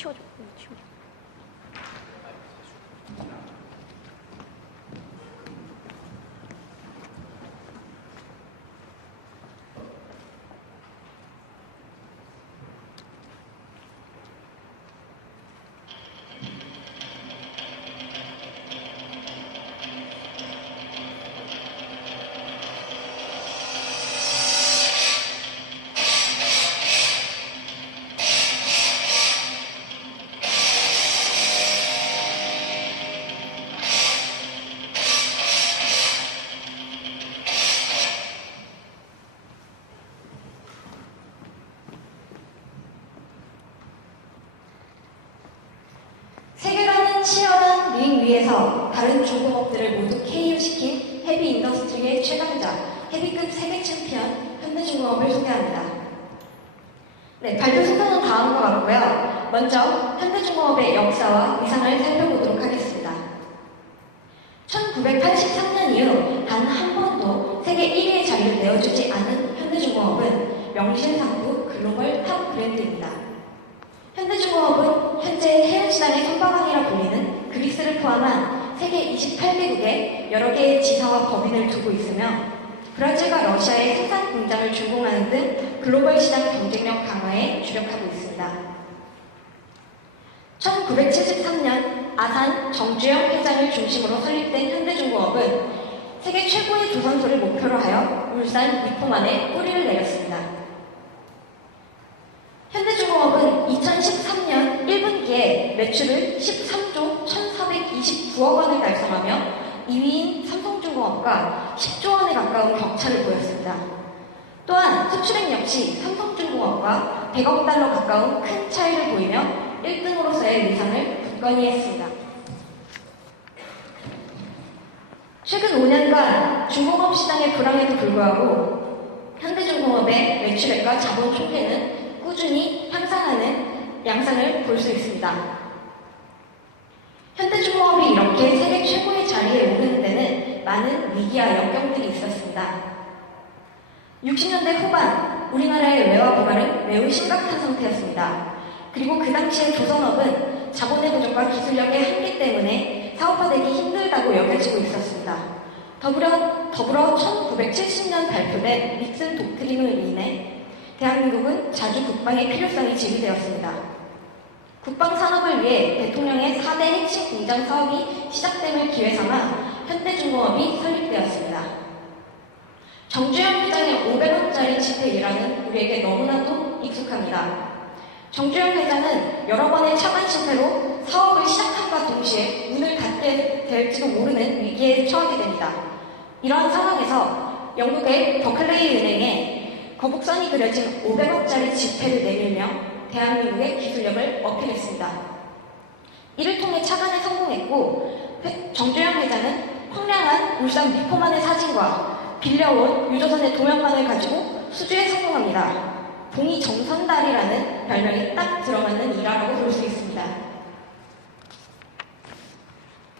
치워줘. 치워줘. 세계관은 치열한 링 위에서 다른 중공업들을 모두 KO시킨 헤비 인더스트리의 최강자, 헤비급 세계 챔피언 현대중공업을 소개합니다. 네, 발표 순서는 다음과 같고요. 먼저 현대중공업의 역사와 위상을 살펴보도록 하겠습니다. 1983년 이후 단 한 번도 세계 1위의 자리를 내어주지 않은 현대중공업은 명실상부 글로벌 탑 브랜드입니다. 현대중공업은 현재 해운시장의 선박왕이라 불리는 그리스를 포함한 세계 28개국에 여러 개의 지사와 법인을 두고 있으며 브라질과 러시아의 생산 공장을 준공하는 등 글로벌 시장 경쟁력 강화에 주력하고 있습니다. 1973년 아산 정주영 회장을 중심으로 설립된 현대중공업은 세계 최고의 조선소를 목표로 하여 울산 니포만에 뿌리를 내렸습니다. 현대중공업은 2013년 1분기에 매출을 13조 1,429억 원을 달성하며 2위인 삼성중공업과 10조 원에 가까운 격차를 보였습니다. 또한 수출액 역시 삼성중공업과 100억 달러 가까운 큰 차이를 보이며 1등으로서의 위상을 굳건히 했습니다. 최근 5년간 중공업 시장의 불황에도 불구하고 현대중공업의 매출액과 자본 총계는 꾸준히 향상하는 양상을 볼 수 있습니다. 현대중공업이 이렇게 세계 최고의 자리에 오르는 데는 많은 위기와 역경들이 있었습니다. 60년대 후반 우리나라의 외화 고갈은 매우 심각한 상태였습니다. 그리고 그 당시에 조선업은 자본의 부족과 기술력의 한계 때문에 사업화되기 힘들다고 여겨지고 있었습니다. 더불어 1970년 발표된 닉슨 독트린으로 인해 대한민국은 자주 국방의 필요성이 제기되었습니다. 국방산업을 위해 대통령의 4대 핵심 공장 사업이 시작됨을 기회 삼아 현대중공업이 설립되었습니다. 정주영 회장의 500원짜리 지폐이라는 우리에게 너무나도 익숙합니다. 정주영 회장은 여러 번의 차관 실패로 사업을 시작함과 동시에 문을 닫게 될지도 모르는 위기에 처하게 됩니다. 이러한 상황에서 영국의 버클레이 은행에 거북선이 그려진 500원짜리 지폐를 내밀며 대한민국의 기술력을 어필했습니다. 이를 통해 차관에 성공했고 정주영 회장은 황량한 울산 니포만의 사진과 빌려온 유조선의 도면만을 가지고 수주에 성공합니다. 봉이 정선달이라는 별명이 딱 들어맞는 일화라고 볼 수 있습니다.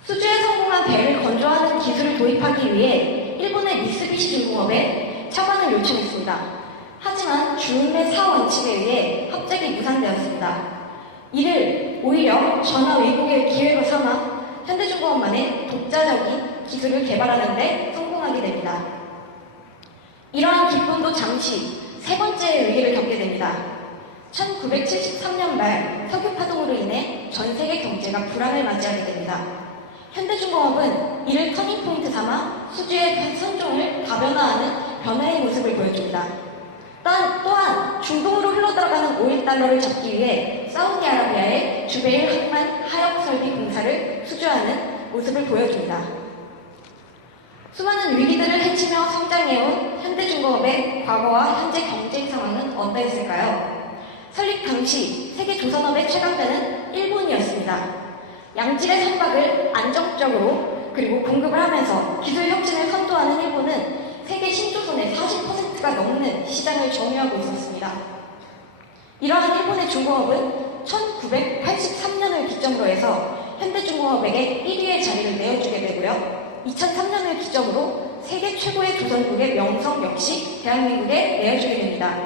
수주에 성공한 배를 건조하는 기술을 도입하기 위해 일본의 미쓰비시 중공업에 차관을 요청했습니다. 하지만 주운의 사원칙에 의해 합작이 무산되었습니다. 이를 오히려 전화 왜곡의 기회로 삼아 현대중공업만의 독자적인 기술을 개발하는 데 성공하게 됩니다. 이러한 기쁨도 잠시 세 번째의 위기를 겪게 됩니다. 1973년 말 석유파동으로 인해 전 세계 경제가 불황을 맞이하게 됩니다. 현대중공업은 이를 터닝포인트 삼아 수주의 선종을 다변화하는 변화의 모습을 보여줍니다. 또한 중동으로 흘러들어가는 오일 달러를 잡기 위해 사우디아라비아의 주베일 항만 하역 설비 공사를 수주하는 모습을 보여줍니다. 수많은 위기들을 헤치며 성장해온 현대중공업의 과거와 현재 경쟁 상황은 어떠했을까요? 설립 당시 세계 조선업의 최강자는 일본이었습니다. 양질의 선박을 안정적으로 그리고 공급을 하면서 기술 혁신을 선도하는 일본은 세계 신조선의 40%가 넘는 시장을 점유하고 있었습니다. 이러한 일본의 중공업은 1983년을 기점으로 해서 현대중공업에게 1위의 자리를 내어주게 되고요. 2003년을 기점으로 세계 최고의 조선국의 명성 역시 대한민국에 내어주게 됩니다.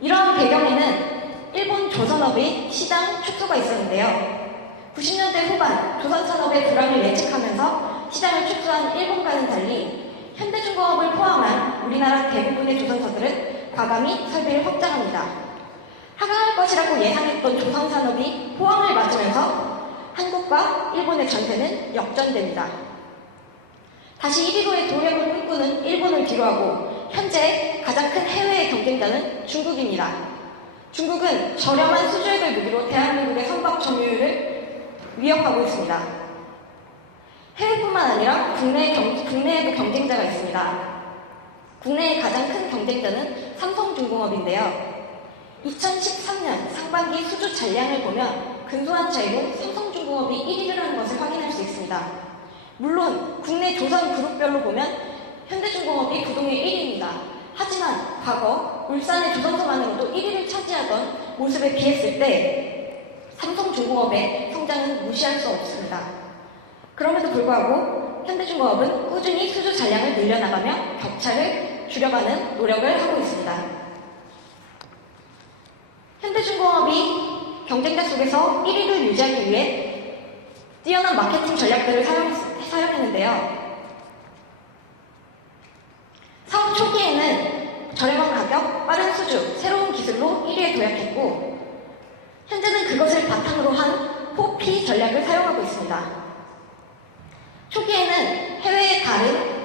이러한 배경에는 일본 조선업의 시장 축소가 있었는데요. 90년대 후반 조선산업의 불황을 예측하면서 시장을 축소한 일본과는 달리 현대중공업을 포함한 우리나라 대부분의 조선사들은 과감히 설비를 확장합니다. 하강할 것이라고 예상했던 조선산업이 포항을 맞으면서 한국과 일본의 전세는 역전됩니다. 다시 1위로의 도약을 꿈꾸는 일본을 뒤로하고 현재 가장 큰 해외의 경쟁자는 중국입니다. 중국은 저렴한 수주액을 무기로 대한민국의 선박 점유율을 위협하고 있습니다. 해외뿐만 아니라 국내에도 경쟁자가 있습니다. 국내의 가장 큰 경쟁자는 삼성중공업인데요. 2013년 상반기 수주 잔량을 보면 근소한 차이로 삼성중공업이 1위를 하는 것을 확인할 수 있습니다. 물론 국내 조선 그룹별로 보면 현대중공업이 부동의 1위입니다. 하지만 과거 울산의 조선소만으로도 1위를 차지하던 모습에 비했을 때 삼성중공업의 성장은 무시할 수 없습니다. 그럼에도 불구하고 현대중공업은 꾸준히 수주 잔량을 늘려나가며 격차를 줄여가는 노력을 하고 있습니다. 현대중공업이 경쟁자 속에서 1위를 유지하기 위해 뛰어난 마케팅 전략들을 사용했는데요. 사업 초기에는 저렴한 가격, 빠른 수주, 새로운 기술로 1위에 도약했고 현재는 그것을 바탕으로 한 4P 전략을 사용하고 있습니다. 초기에는 해외의 다른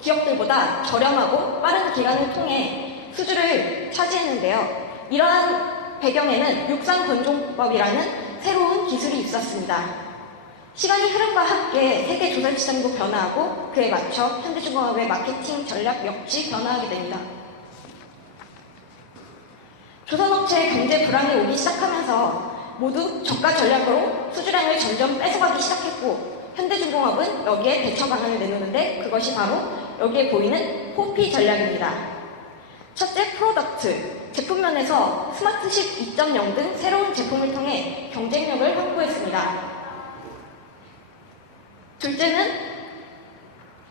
기업들보다 저렴하고 빠른 기간을 통해 수주를 차지했는데요. 이러한 배경에는 육상건조법이라는 새로운 기술이 있었습니다. 시간이 흐름과 함께 세계 조선시장도 변화하고 그에 맞춰 현대중공업의 마케팅 전략 역시 변화하게 됩니다. 조선업체의 경제 불황이 오기 시작하면서 모두 저가 전략으로 수주량을 점점 뺏어가기 시작했고 현대중공업은 여기에 대처 방안을 내놓는데 그것이 바로 여기에 보이는 4P 전략입니다. 첫째, 프로덕트, 제품 면에서 스마트십 2.0 등 새로운 제품을 통해 경쟁력을 확보했습니다. 둘째는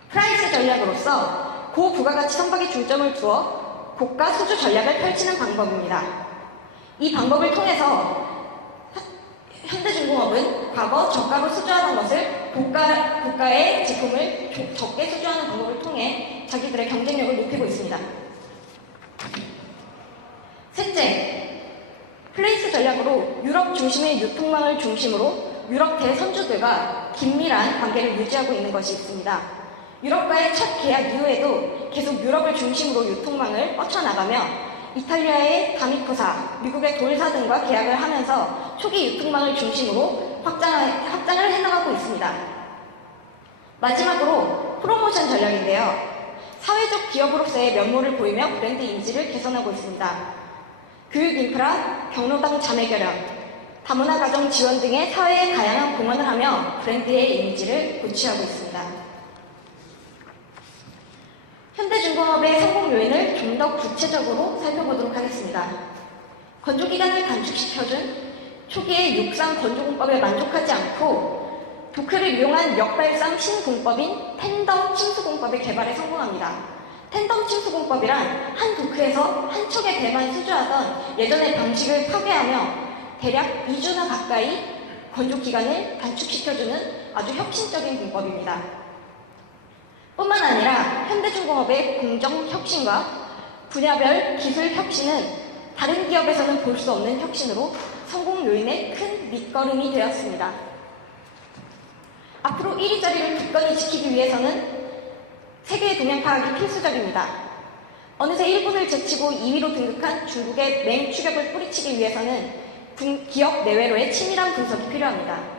프라이스 전략으로서 고부가가치 선박에 중점을 두어 고가 수주 전략을 펼치는 방법입니다. 이 방법을 통해서 현대중공업은 과거 저가로 수주하던 것을 고가의 제품을 적게 수주하는 방법을 통해 자기들의 경쟁력을 높이고 있습니다. 셋째, 플레이스 전략으로 유럽 중심의 유통망을 중심으로 유럽 대선주들과 긴밀한 관계를 유지하고 있는 것이 있습니다. 유럽과의 첫 계약 이후에도 계속 유럽을 중심으로 유통망을 뻗쳐나가며 이탈리아의 다미코사, 미국의 돌사 등과 계약을 하면서 초기 유통망을 중심으로 확장을 해나가고 있습니다. 마지막으로 프로모션 전략인데요. 사회적 기업으로서의 면모를 보이며 브랜드 이미지를 개선하고 있습니다. 교육 인프라, 경로당 자매 결연, 다문화 가정 지원 등의 사회에 다양한 공헌을 하며 브랜드의 이미지를 고취하고 있습니다. 현대중공업의 성공 요인을 좀 더 구체적으로 살펴보도록 하겠습니다. 건조기간을 단축시켜준 초기의 육상 건조공법에 만족하지 않고 도크를 이용한 역발상 신공법인 텐덤 침수공법의 개발에 성공합니다. 텐덤 침수공법이란 한 도크에서 한 척의 배만 수주하던 예전의 방식을 파괴하며 대략 2주나 가까이 건조기간을 단축시켜주는 아주 혁신적인 공법입니다. 뿐만 아니라 현대중공업의 공정 혁신과 분야별 기술 혁신은 다른 기업에서는 볼 수 없는 혁신으로 성공 요인의 큰 밑거름이 되었습니다. 앞으로 1위 자리를 굳건히 지키기 위해서는 세계의 동향 파악이 필수적입니다. 어느새 일본을 제치고 2위로 등극한 중국의 맹추격을 뿌리치기 위해서는 기업 내외로의 치밀한 분석이 필요합니다.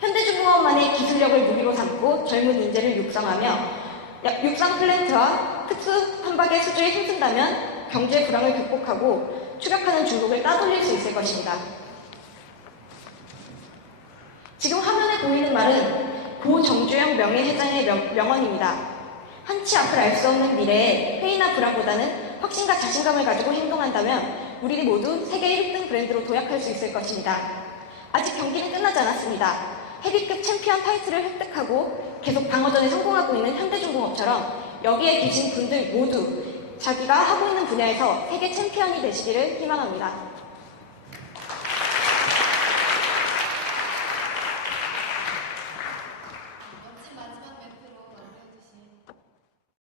현대중공업만의 기술력을 무기로 삼고 젊은 인재를 육성하며 육상 플랜트와 특수 선박의 수주에 힘쓴다면 경제 불황을 극복하고 추격하는 중국을 따돌릴 수 있을 것입니다. 지금 화면에 보이는 말은 고 정주영 명예회장의 명언입니다. 한치 앞을 알 수 없는 미래에 회의나 불안보다는 확신과 자신감을 가지고 행동한다면 우리 모두 세계 1등 브랜드로 도약할 수 있을 것입니다. 아직 경기는 끝나지 않았습니다. 헤비급 챔피언 타이틀을 획득하고 계속 방어전에 성공하고 있는 현대중공업처럼 여기에 계신 분들 모두 자기가 하고 있는 분야에서 세계 챔피언이 되시기를 희망합니다.